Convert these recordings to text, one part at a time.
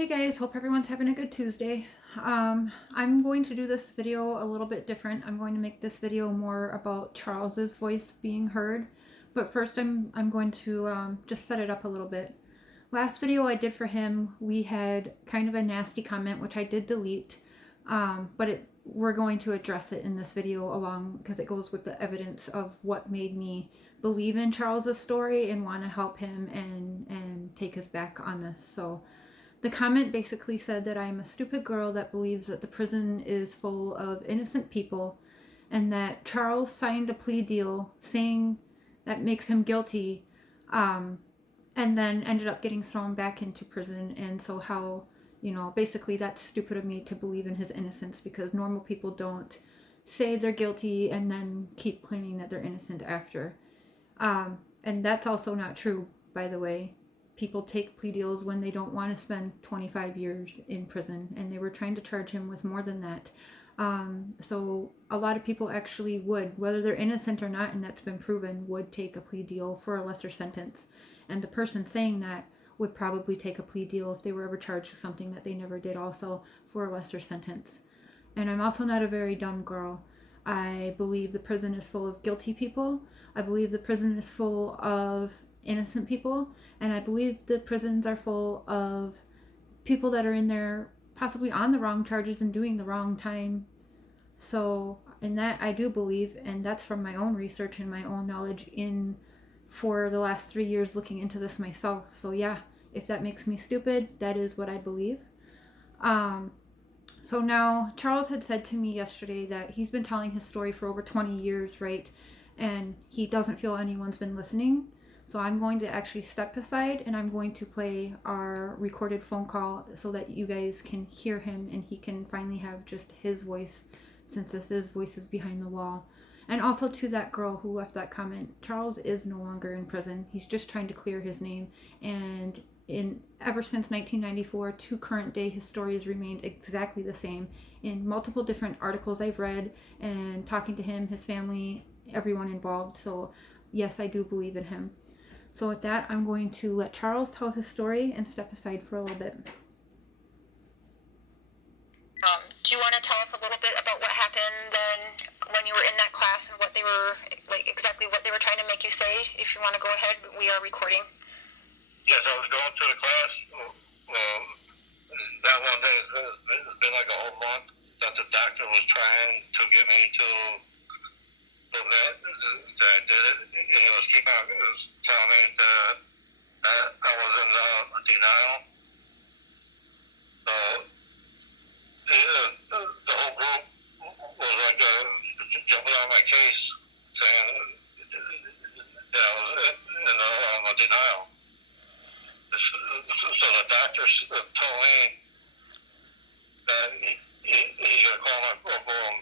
Hey guys, hope everyone's having a good Tuesday. I'm going to do this video a little bit different. I'm going to make this video more about Charles's voice being heard. But first I'm going to just set it up a little bit. Last video I did for him, we had kind of a nasty comment, which I did delete. But we're going to address it in this video along because it goes with the evidence of what made me believe in Charles's story and want to help him and take his back on this. So the comment basically said that I'm a stupid girl that believes that the prison is full of innocent people and that Charles signed a plea deal saying that makes him guilty, and then ended up getting thrown back into prison. And so how, basically that's stupid of me to believe in his innocence because normal people don't say they're guilty and then keep claiming that they're innocent after. And that's also not true, by the way. People take plea deals when they don't want to spend 25 years in prison, and they were trying to charge him with more than that. So a lot of people actually would, whether they're innocent or not, and that's been proven, would take a plea deal for a lesser sentence. And the person saying that would probably take a plea deal if they were ever charged with something that they never did also for a lesser sentence. And I'm also not a very dumb girl. I believe the prison is full of guilty people. I believe the prison is full of innocent people, and I believe the prisons are full of people that are in there possibly on the wrong charges and doing the wrong time. So in that I do believe, and that's from my own research and my own knowledge in for the last 3 years looking into this myself. So yeah, if that makes me stupid, that is what I believe. So now Charles had said to me yesterday that he's been telling his story for over 20 years, right? And he doesn't feel anyone's been listening. So I'm going to actually step aside and I'm going to play our recorded phone call so that you guys can hear him and he can finally have just his voice, since this is Voices Behind the Wall. And also to that girl who left that comment, Charles is no longer in prison. He's just trying to clear his name. And ever since 1994 to current day, his story has remained exactly the same in multiple different articles I've read and talking to him, his family, everyone involved. So yes, I do believe in him. So with that, I'm going to let Charles tell his story and step aside for a little bit. Do you want to tell us a little bit about what happened then when you were in that class and what they were, like exactly what they were trying to make you say? If you want to go ahead, we are recording. Yes, I was going to the class. That one day, it's been like a whole month that the doctor was trying to get me to the vet that I did it. And he was telling me that I was in denial. So the whole group was like jumping on my case, saying that I was in denial. So the doctor told me that he's going to call my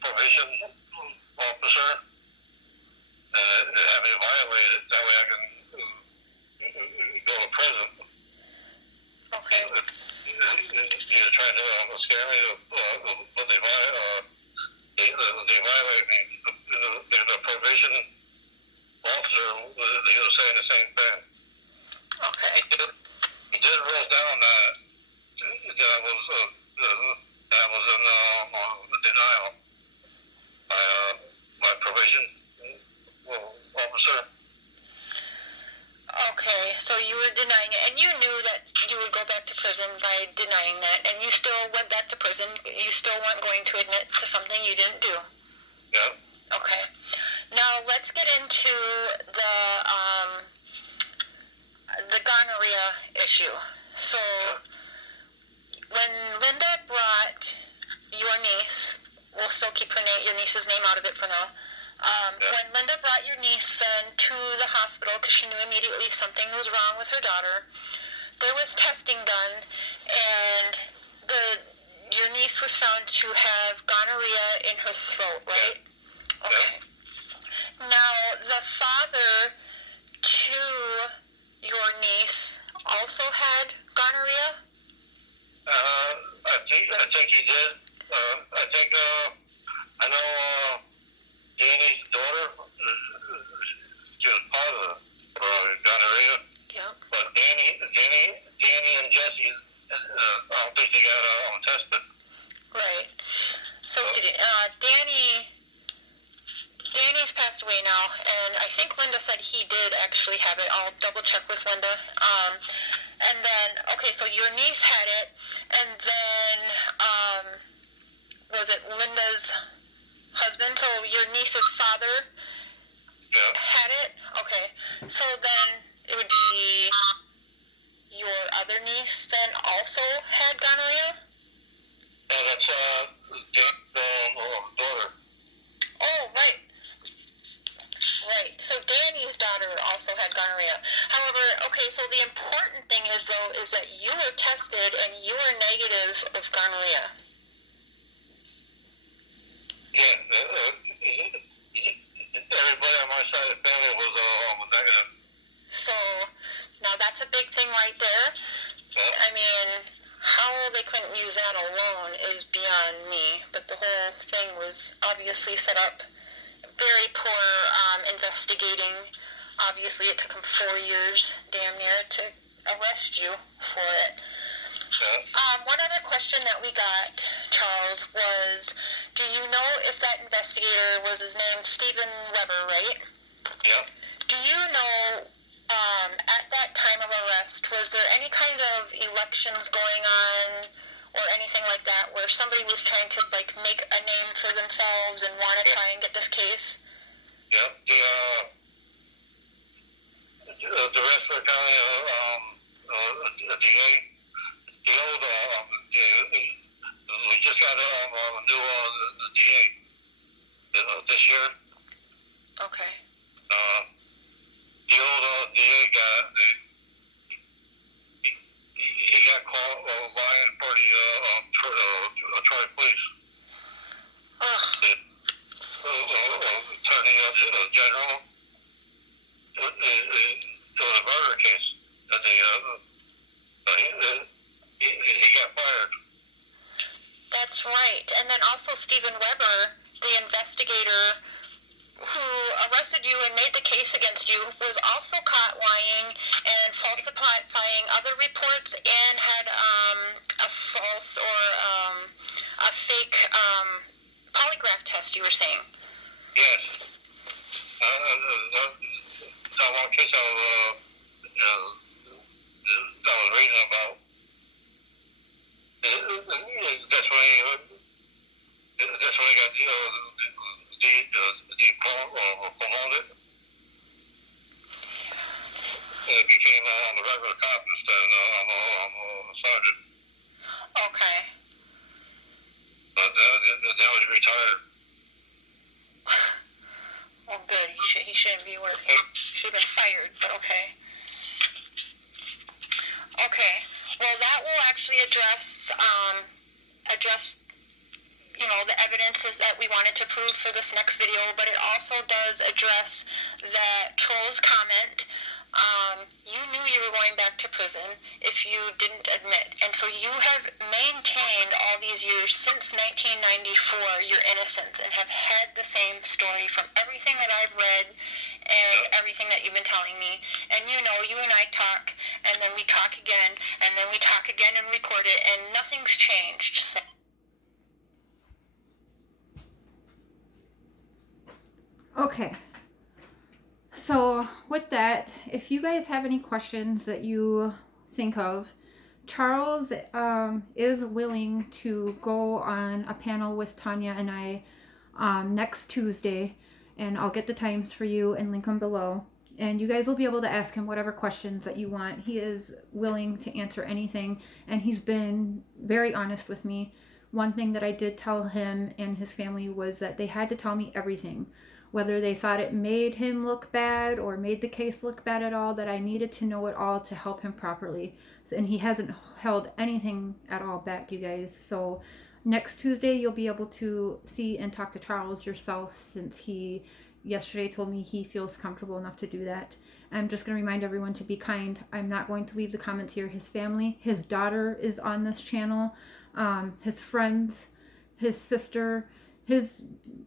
probation officer and have me evaluated. That way I can go to prison. Okay. He's trying to scare me, but they evaluate me. The probation officer, he was saying the same thing. Okay. He did write down that I was in denial by my probation officer. Okay, so you were denying it, and you knew that you would go back to prison by denying that, and you still went back to prison. You still weren't going to admit to something you didn't do. Yeah. Okay. Now let's get into the gonorrhea issue. So when Linda brought your niece, we'll still keep your niece's name out of it for now. When Linda brought your niece then to the hospital because she knew immediately something was wrong with her daughter, there was testing done, and your niece was found to have gonorrhea in her throat, right? Okay. Now, the father to your niece also had gonorrhea? I think he did. I know Danny's daughter, she was positive for gonorrhea. Yep. But Danny and Jesse, I don't think they got tested. Right. So Danny's passed away now, and I think Linda said he did actually have it. I'll double check with Linda. And then, okay, so your niece had it, and then, was it Linda's husband? So your niece's father had it? Okay. So then it would be your other niece then also had gonorrhea? Yeah, that's Dan's daughter. Oh, right. Right. So Danny's daughter also had gonorrhea. However, okay, so the important thing is, though, is that you were tested and you were negative of gonorrhea. Yeah. Everybody on my side of the family was negative. So now that's a big thing right there. Yeah. I mean, how they couldn't use that alone is beyond me. But the whole thing was obviously set up. Very poor investigating. Obviously, it took him 4 years, damn near, to arrest you for it. Yeah. One other question that we got, Charles, was, do you know if that investigator was his name Stephen Weber, right? Yeah. Do you know, at that time of arrest, was there any kind of elections going on or anything like that where somebody was trying to, like, make a name for themselves and want to try and get this case? Yeah. The rest of the county, the DA, the old, we just got a new DA this year. Okay. The old DA he got caught lying for the Troy police. Ugh. The attorney general. It was a murder case that he got fired. That's right. And then also Stephen Weber, the investigator who arrested you and made the case against you, was also caught lying and falsifying other reports and had a false or a fake polygraph test, you were saying. Yes. That one case I was reading about. That's when he got promoted. And it became on the regular cop instead of a sergeant. Okay. But now he's retired. Well, good. He shouldn't be working. Should have been fired, but okay. Okay. Well, that will actually address the evidences that we wanted to prove for this next video, but it also does address that Troll's comment. You knew you were going back to prison if you didn't admit, and so you have maintained all these years since 1994 your innocence and have had the same story from everything that I've read and everything that you've been telling me. And you and I talk, and then we talk again, and then we talk again and record it, and nothing's changed. So. Okay. So with that, if you guys have any questions that you think of, Charles is willing to go on a panel with Tanya and I next Tuesday, and I'll get the times for you and link them below. And you guys will be able to ask him whatever questions that you want. He is willing to answer anything, and he's been very honest with me. One thing that I did tell him and his family was that they had to tell me everything. Whether they thought it made him look bad or made the case look bad at all, that I needed to know it all to help him properly. And he hasn't held anything at all back, you guys. So next Tuesday, you'll be able to see and talk to Charles yourself, since he yesterday told me he feels comfortable enough to do that. I'm just going to remind everyone to be kind. I'm not going to leave the comments here. His family, his daughter is on this channel, his friends, his sister, his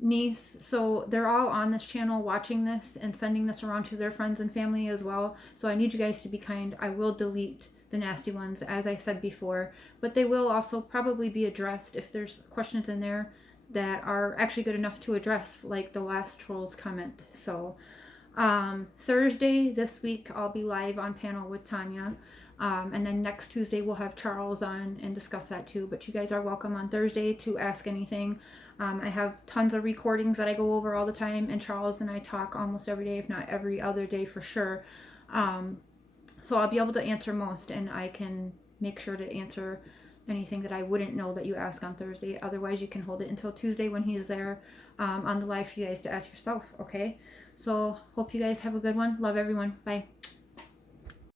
niece, so they're all on this channel watching this and sending this around to their friends and family as well. So I need you guys to be kind. I will delete the nasty ones, as I said before. But they will also probably be addressed if there's questions in there that are actually good enough to address, like the last trolls comment. So Thursday this week I'll be live on panel with Tanya. And then next Tuesday we'll have Charles on and discuss that too. But you guys are welcome on Thursday to ask anything. I have tons of recordings that I go over all the time, and Charles and I talk almost every day, if not every other day for sure. So I'll be able to answer most, and I can make sure to answer anything that I wouldn't know that you ask on Thursday. Otherwise, you can hold it until Tuesday when he's there on the live for you guys to ask yourself, okay? So hope you guys have a good one. Love everyone. Bye.